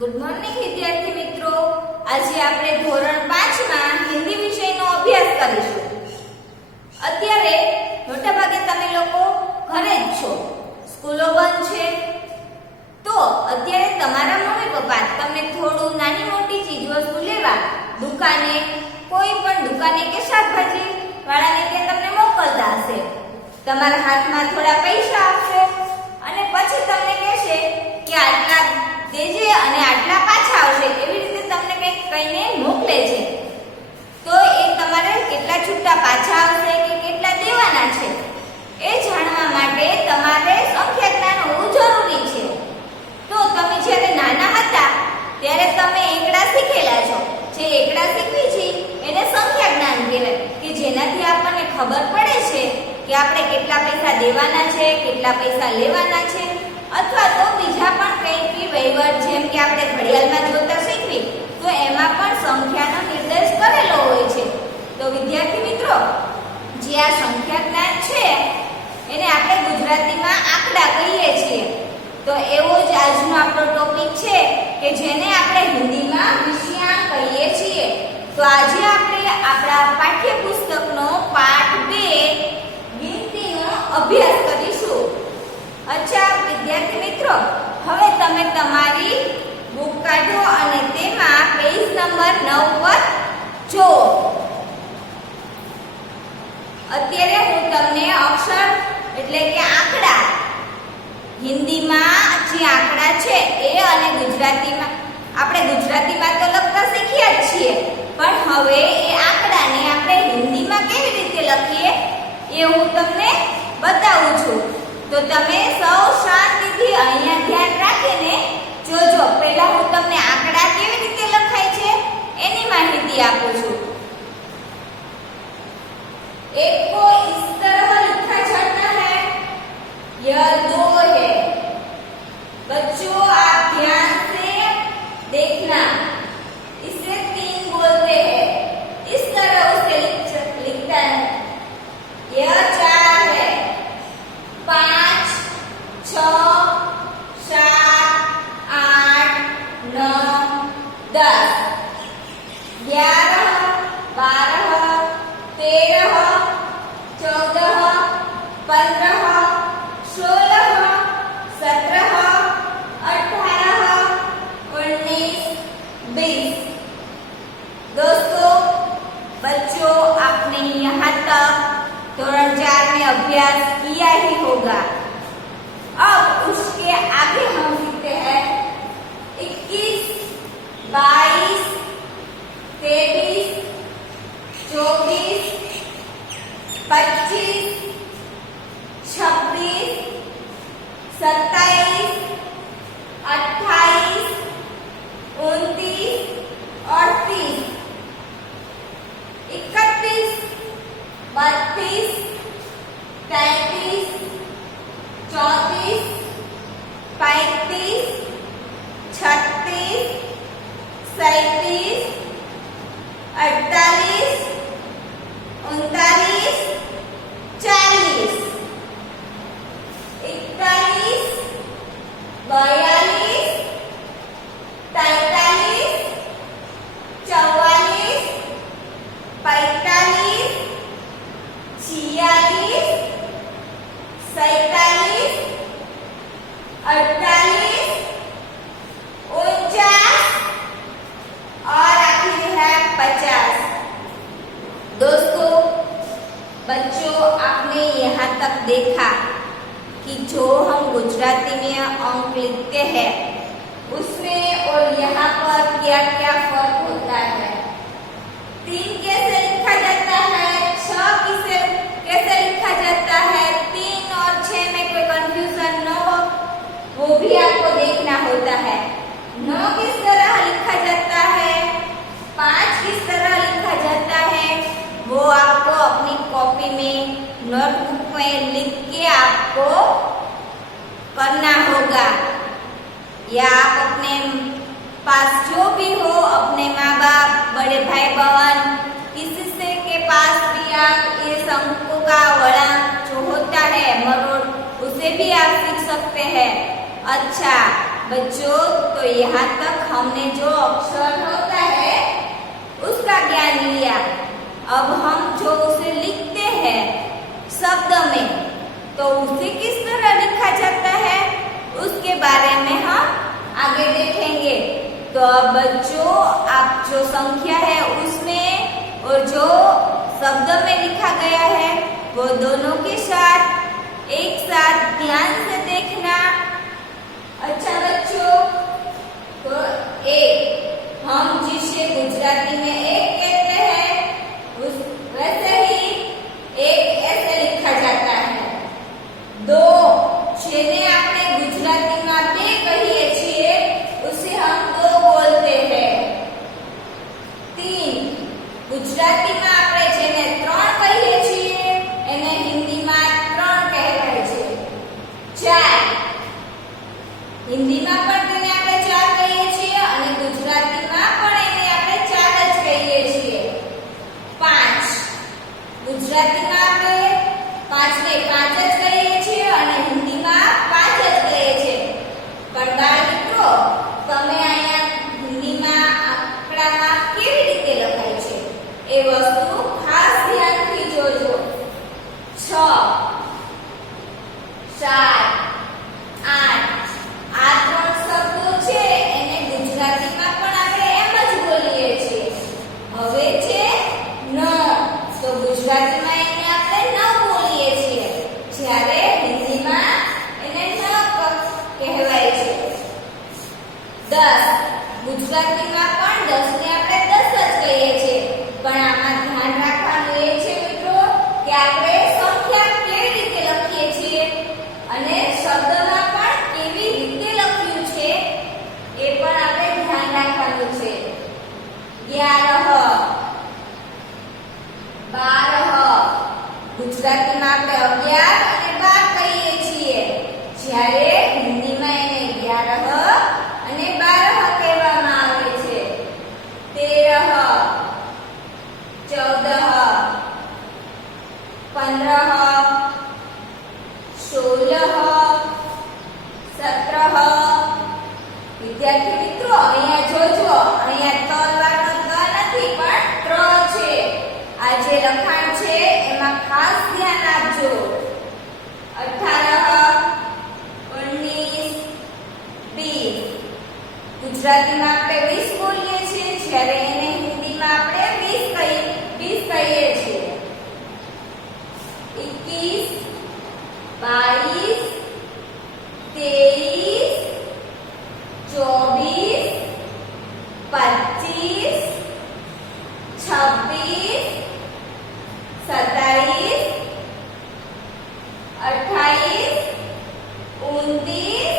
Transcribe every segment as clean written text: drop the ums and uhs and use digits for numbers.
Good morning વિદ્યાર્થી મિત્રો, આજે આપણે ધોરણ 5 માં હિન્દી વિષયનો અભ્યાસ કરીશું. અત્યારે મોટાભાગે તમે લોકો ઘરે જ છો, સ્કૂલો બંધ છે, તો અત્યારે તમારા મમ્મી પપ્પા તમને થોડું નાની મોટી ચીજવસ્તુ લેવા દુકાને, કોઈ પણ દુકાને કે શાકભાજી વાળાને કે તમને મોકલતા હશે. તમારા હાથમાં થોડા પૈસા આપશે અને પછી તમને કહેશે કે આટલા દેજે અને આટલા પાછા આવશે, એવી રીતે તમને કંઈક કહીને મોકલે છે. તો એ તમારે કેટલા છૂટા પાછા આવશે કે કેટલા દેવાના છે એ જાણવા માટે તમારે સંખ્યા જ્ઞાન હોવું જરૂરી છે. તો તમે જ્યારે નાના હતા ત્યારે તમે એકડા શીખેલા છો. જે એકડા શીખવી છે એને સંખ્યા જ્ઞાન કહેવાય, કે જેનાથી આપણને ખબર પડે છે કે આપણે કેટલા પૈસા દેવાના છે, કેટલા પૈસા લેવાના છે, અથવા તો બીજા પણ કંઈક વહીવટ, જેમ કે આપણે ઘડિયાળમાં જોતા શીખવી તો એમાં પણ સંખ્યાનો નિર્દેશ કરેલો હોય છે. તો વિદ્યાર્થી મિત્રો, જે આ સંખ્યા જ્ઞાન છે એને આપણે ગુજરાતીમાં આંકડા કહીએ છીએ. તો એવો જ આજનો આપણો ટોપિક છે કે જેને આપણે હિન્દીમાં વિષયાંક કહીએ છીએ. તો આજે આપણે આપણા પાઠ્યપુસ્તકનો પાઠ 2 ગિનતીનો અભ્યાસ કરીશું. અચ્છા વિદ્યાર્થી મિત્રો, હવે તમે તમારી બુક કાઢો અને તેમાં પેજ નંબર 9 પર જો. અત્યારે હું તમને અક્ષર એટલે કે આંકડા, હિન્દીમાં જે આંકડા છે એ અને ગુજરાતીમાં, આપણે ગુજરાતીમાં તો લખતા શીખ્યા જ છીએ, પણ હવે એ આંકડાને આપણે હિન્દીમાં કેવી રીતે લખીએ એ હું તમને બતાવું છું. તો તમે સૌ શાંતિથી અહીંયા ધ્યાન રાખીને જોજો. પહેલા હું તમને આંકડા કેવી રીતે લખાય છે એની માહિતી આપું છું. एक को इस तरह लिखा जाता है, यह 2 है. बच्चों आप ध्यान से देखना, इसे 3 बोलते हैं. इस तरह उसे लिखता है. यह 4 है, 5, 6, 7, 8, 9, 10, 11, 12, 13, 14, 15, 16, 17, 18, 19, 20. दोस्तों, बच्चों आपने यहाँ तक धोरण 4 में अभ्यास किया ही होगा. अब उसके आगे हम सीखते हैं 21, 22, 23, 24, 25, 26, 27, 28, 29, 30, 31, 32, 33, 34, 35, 36, 37, 38, 39, 40, 41, 42, 43, 44, 45, 46, 47, 48, 49 और आखिर है 50. दोस्तों, बच्चों आपने यहाँ तक देखा कि जो हम गुजराती में अंक लिखते हैं उसमें और यहाँ पर क्या क्या फर्क होता है. 3 कैसे लिखा जाता है, 6 कैसे लिखा जाता है, 3 और 6 में कोई कंफ्यूजन न हो वो भी आपको देखना होता है. 9 किस तरह लिखा जाता है, 5 किस तरह लिखा जाता है, वो आपको अपनी कॉपी में, नोटबुक में लिख के आपको करना होगा. या आप अपने पास जो भी हो, अपने माँ बाप, बड़े भाई बहन, किसी से के पास भी आप इस अंकों का वळांक जो होता है, मरोड़, उसे भी आप सीख सकते हैं. अच्छा, बच्चों, तो यहाँ तक हमने जो अक्षर होता है उसका ज्ञान लिया। अब हम जो उसे लिखते हैं शब्द में, तो उसे किस तरह लिखा जाता है उसके बारे में हम आगे देखेंगे। तो अब बच्चों, आप जो संख्या है उसमें और जो शब्द में लिखा गया है वो दोनों के साथ एक साथ ध्यान से देखना। अच्छा बच्चों, तो एक हम जिसे गुजराती में एक कहते हैं उस वैसे ही एक ऐसे लिखा जाता है। दो જેને આપણે ગુજરાતીમાં બે કહીએ છીએ ઉસે हम दो बोलते हैं। तीन ગુજરાતીમાં આપણે જેને ત્રણ કહીએ છીએ એને હિન્દીમાં ત્રણ કહેવાય છે। ચાર હિન્દીમાં પણ તેને આપણે ચાર કહીએ છીએ અને ગુજરાતીમાં પણ એને આપણે ચાર જ કહીએ છીએ। પાંચ ગુજરાતીમાં આપણે પાંચને પાંચ જ કહીએ છીએ અને હિન્દીમાં પાંચ જ કહીએ છીએ। પણ બાળ મિત્રો, તમે અહીંયા હિન્દીમાં આંકડામાં કેવી રીતે લખાય છે એ વસ્તુ ખાસ ધ્યાનથી જોજો। 6 7 8 આ ત્રણ શબ્દો છે એને ગુજરાતીમાં પણ આપણે એમ જ બોલીએ છીએ। હવે છે 9, તો ગુજરાતીમાં એને આપણે 9 બોલીએ છીએ, જ્યારે હિન્દીમાં એને 9 કહેવાય છે। 10 ગુજરાતીમાં પણ 10 ને આપણે 10 જ કહીએ છીએ। પણ આમાં ધ્યાન રાખવાનું એ છે મિત્રો કે આપણે સંખ્યા કેવી રીતે લખીએ છીએ અને શબ્દમાં પણ કેવી રીતે લખ્યું છે એ પણ આપણે ધ્યાન રાખવાનું છે। 11 12 ગુજરાતીમાં આપણે 11 અને 12 કહીએ છીએ, જ્યારે હિન્દીમાં એને 11 અને 12 કહેવામાં આવે છે। 13 14 15 16 17 વિદ્યાર્થી મિત્રો, અહીંયા જોજો, અહીંયા તલવાળો ત નથી પણ ત્ર છે। આ જે લખાણ છે એમાં ખાસ ધ્યાન આપજો। 18 19 20 ગુજરાતીમાં આપણે 20 બોલીએ છીએ, જ્યારે એને હિન્દીમાં આપણે 20 કહીએ છીએ। 21 22 23 24 25 26 27 28 29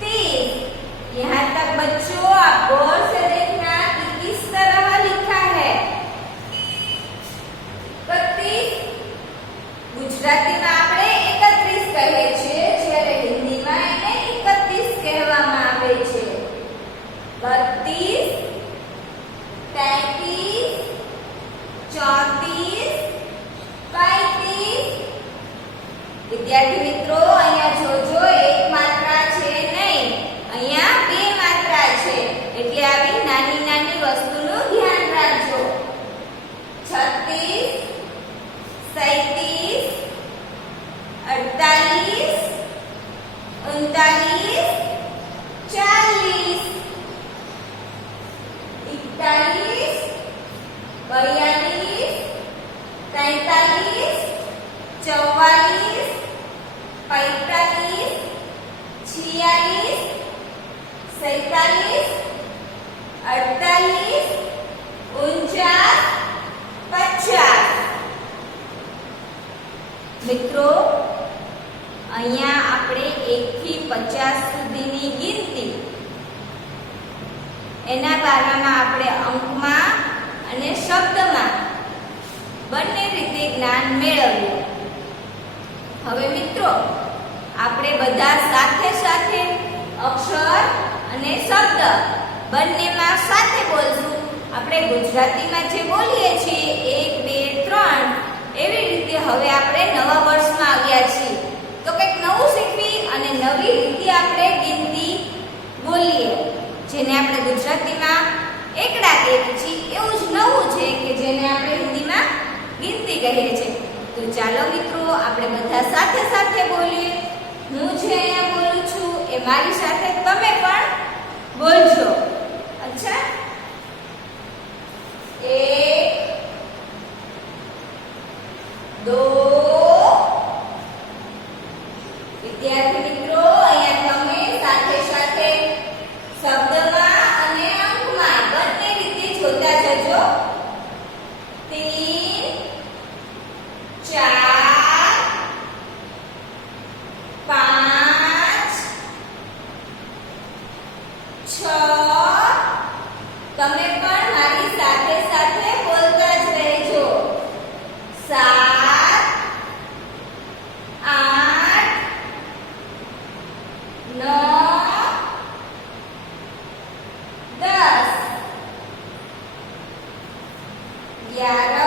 30। यहाँ तक बच्चों आप गौर से देखना कि किस तरह लिखा है। 31 ગુજરાતીમાં આપણે 31 કહીએ છીએ, જ્યારે હિન્દીમાં એને 31 કહેવામાં આવે છે। 32 33 34 35 વિદ્યાર્થી મિત્રો, અહીંયા જોજો એક માત્રા છે નહીં, અહીંયા બે માત્રા છે, એટલે આવી નાની નાની વસ્તુનું ધ્યાન રાખજો। 36 37 38 39 40 41 42 43 44 45 46 47 48 49 50। મિત્રો, અહીંયા આપણે 1 થી 50 સુધીની ગિનતી એના બારામાં આપણે અંકમાં અને શબ્દમાં બંને રીતે જ્ઞાન મેળવ્યું। હવે મિત્રો, આપણે બધા સાથે સાથે અક્ષર અને શબ્દ બંનેમાં સાથે બોલશું। આપણે ગુજરાતીમાં જે બોલીએ છીએ 1 2 3 એવી રીતે હવે આપણે નવા વર્ષમાં આવ્યા છીએ, તો કંઈક નવું શીખવી અને નવી રીતે આપણે ગિનતી બોલીએ, જેને આપણે ગુજરાતીમાં એકડા કહીએ છીએ, એવું જ નવું છે કે જેને આપણે હિન્દીમાં ગિનતી કહીએ છીએ. તો ચાલો મિત્રો આપણે બધા સાથે સાથે બોલીએ. હું જે અહીંયા બોલું છું એ મારી સાથે તમે પણ બોલજો. અચ્છા, 1 2. વિદ્યાર્થી મિત્રો અહીંયા તમે સાથે સાથે શબ્દમાં અને અંકમાં બંને રીતે જોતા જજો. 3 4 5 6. તમે પણ મારી સાથે સાથે બોલતા જ રહેજો. 7 8 9 10 11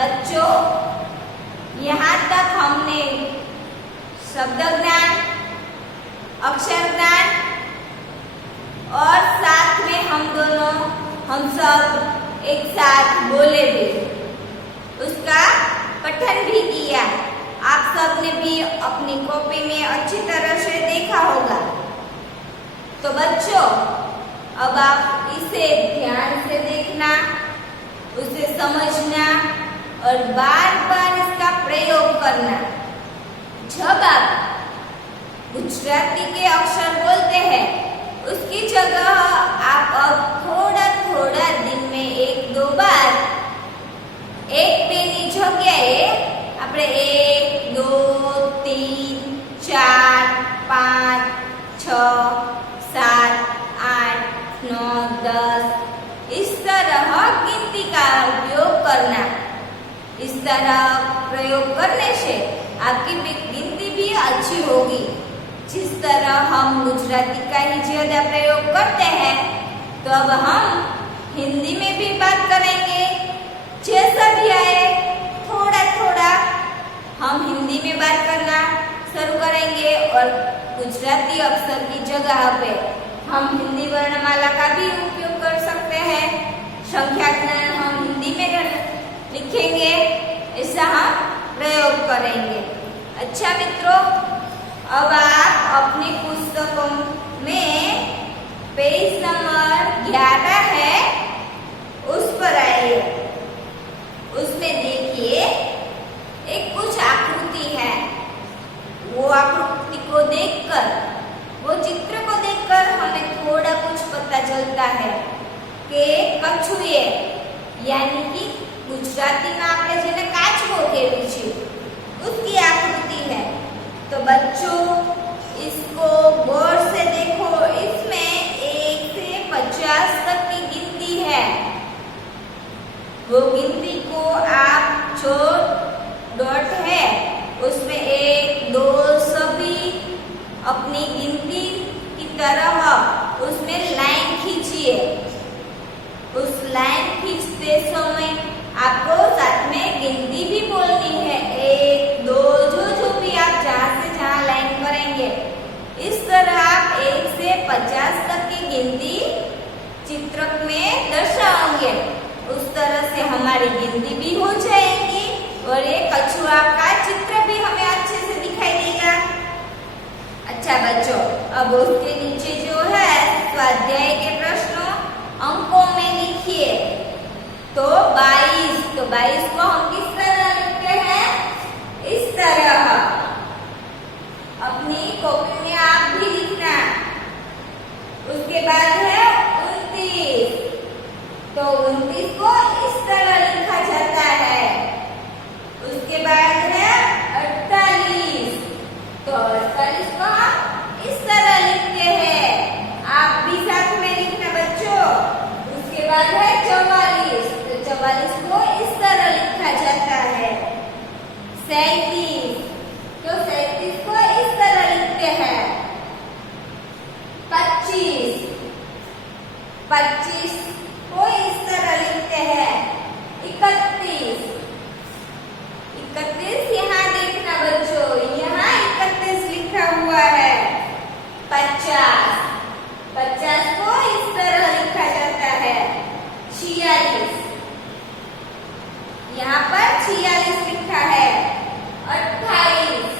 बच्चों, यहाँ तक हमने शब्द ज्ञान, अक्षर ज्ञान और साथ में हम सब एक साथ बोले भी, उसका पठन भी किया. आप सबने भी अपनी कॉपी में अच्छी तरह से देखा होगा. तो बच्चों, अब आप इसे ध्यान से देखना, उसे समझना और बार बार इसका प्रयोग करना. जब आप गुजराती के अक्षर बोलते हैं, उसकी जगह आप अब थोड़ा थोड़ा दिन में 1-2 बार 1-2 ની જગ્યાએ આપણે 1 2 3 4 5 6 7 8 9 10 इस तरह गिनती का उपयोग करना. इस तरह प्रयोग करने से आपकी गिनती भी अच्छी होगी. जिस तरह हम गुजराती का ही ज्यादा प्रयोग करते हैं, तो अब हम हिंदी में भी बात करेंगे. जैसा भी आए थोड़ा थोड़ा हम हिंदी में बात करना शुरू करेंगे और गुजराती अक्षर की जगह पे हम हिंदी वर्णमाला का भी उपयोग कर सकते हैं. संख्या ज्ञान हम हिंदी में लिखेंगे, ऐसा हम प्रयोग करेंगे. अच्छा मित्रों, अब आप अपनी पुस्तकों में पेज नंबर 11 है, उस पर आइए. उसमें देखिए एक कुछ आकृति है. वो आकृति को देखकर, वो चित्र को देखकर हमें थोड़ा कुछ पता चलता है कि कछुए यानी कि गुजराती में આપણે જેને કાચબો કહેવી છે, अब उसके नीचे जो है स्वाध्याय के प्रश्नों अंकों में लिखिए। तो 22, तो 22 को हम किस तरह लिखते हैं? इस तरह। अपनी कॉपी में आप भी लिखना। उसके बाद है 29, तो 29 को इस तरह लिखा जाता है। उसके बाद है 48, तो 48 को हम इस तरह लिखते हैं। आप भी साथ में लिखना बच्चों। उसके बाद है 44, तो 44 को इस तरह लिखा जाता है। 37, तो 37 को इस तरह लिखते हैं। 25, 25 को इस तरह लिखते हैं। 31, 31 यहाँ देखना बच्चों, यहाँ 31 लिखा हुआ है। 50, 50 को इस तरह लिखा जाता है। 46, यहाँ पर 46 लिखा है। 28,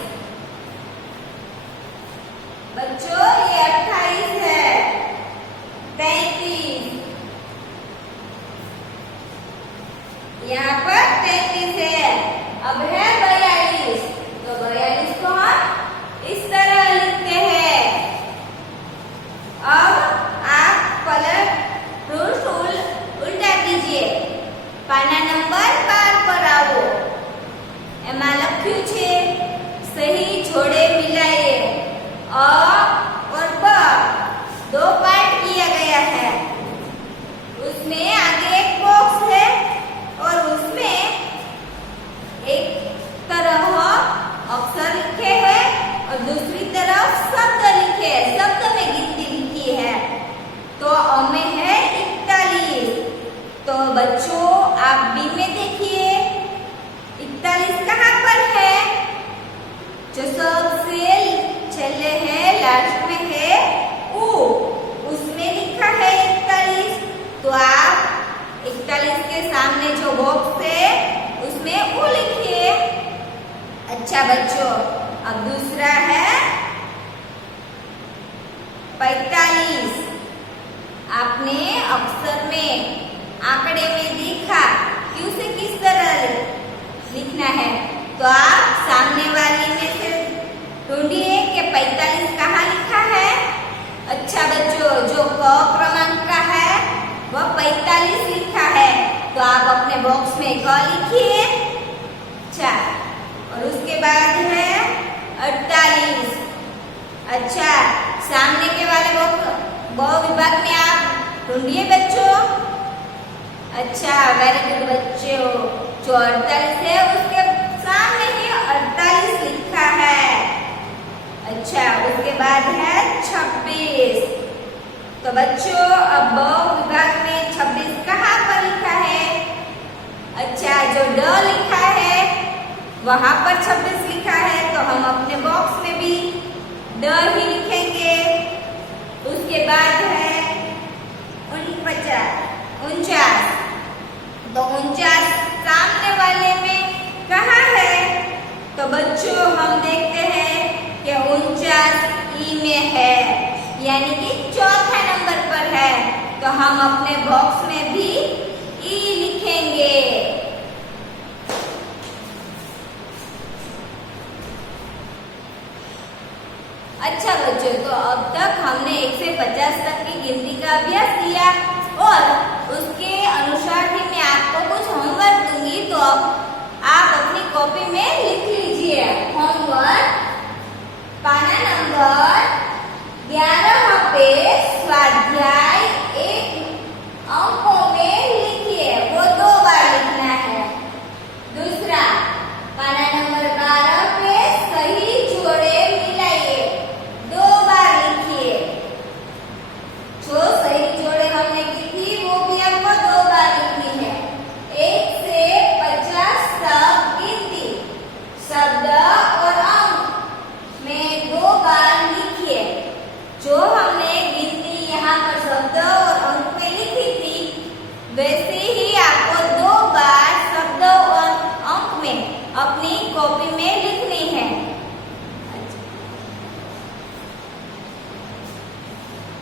बच्चों ये 28 है। 33, यहाँ पर 33 है। अब है 42, तो 42 को हम इस तरह लिखते हैं। अब आप पृष्ठ उल्टा कीजिए। पाना नंबर 12 पर आओ। એમાં લખ્યું છે સહી જોડે મિલાइए। अ और ब दो पार्ट किया गया है। उसमें आगे एक बॉक्स है और उसमें एक तरह अक्षर लिखे हैं और दूसरी तरफ शब्द लिखे हैं। शब्द में गिनती लिखी है। तो अ में है 41, तो बच्चों आप बी में देखिए 41 कहाँ पर है? जो सबसे चले है लास्ट में है उ, उसमें लिखा है 41। तो आप 41 के सामने जो बॉक्स है उसमें उ लिखिए। अच्छा बच्चों, अब दूसरा है 45। आपने अक्षर में आंकड़े में देखा कि उसे किस तरह लिखना है। तो आप सामने वाली में से ढूंढिए कि 45 कहाँ लिखा है। अच्छा बच्चों, जो क क्रमांक का है वह 45 लिखा है। तो आप अपने बॉक्स में क लिखिए। अच्छा, और उसके बाद है 48। अच्छा, सामने के वाले ब विभाग में आप ढूंढिए बच्चों। अच्छा, वेरी गुड बच्चों। जो 48 है उसके सामने ही 48 लिखा है। अच्छा, उसके बाद है 26। तो बच्चों अब ब विभाग में 26 कहाँ पर लिखा है? अच्छा, जो ड लिखा है वहां पर 26 लिखा है। तो हम अपने बॉक्स में भी ड ही लिखेंगे। उसके बाद है 49। तो 49 सामने वाले में कहाँ है? तो बच्चों हम देखते हैं कि 49 ई में है, यानी कि चौथा नंबर पर है। तो हम अपने बॉक्स में भी ई लिखेंगे। अच्छा बच्चों, तो अब तक हमने 1 से 50 तक की गिनती का अभ्यास किया और उसके अनुसार ही मैं आपको कुछ होमवर्क दूंगी। तो अब आप अपनी कॉपी में लिख